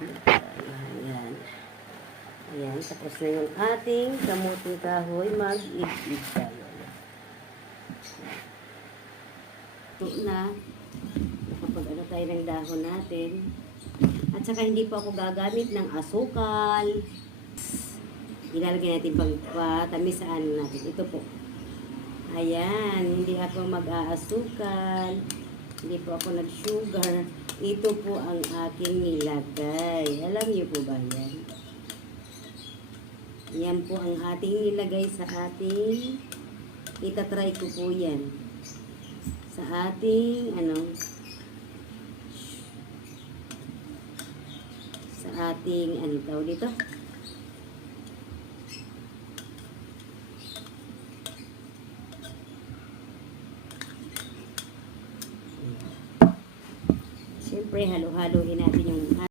Ayan. Ayan, tapos na yung ating kamuting kahoy. Mag-igib tayo. Ito na. Kapag ano tayo ng dahon natin. At saka hindi po ako gagamit ng asukal. Ilalagay natin pagpatamis sa ano natin. Ito po. Ayan, hindi ako mag-aasukal. Hindi po ako nag-sugar. Ito po ang aking nilagay. Alam niyo po ba yan? Yan po ang ating nilagay sa ating, itatry ko po yan. Sa ating, sa ating, tawag dito? Siyempre, halo-halohin natin.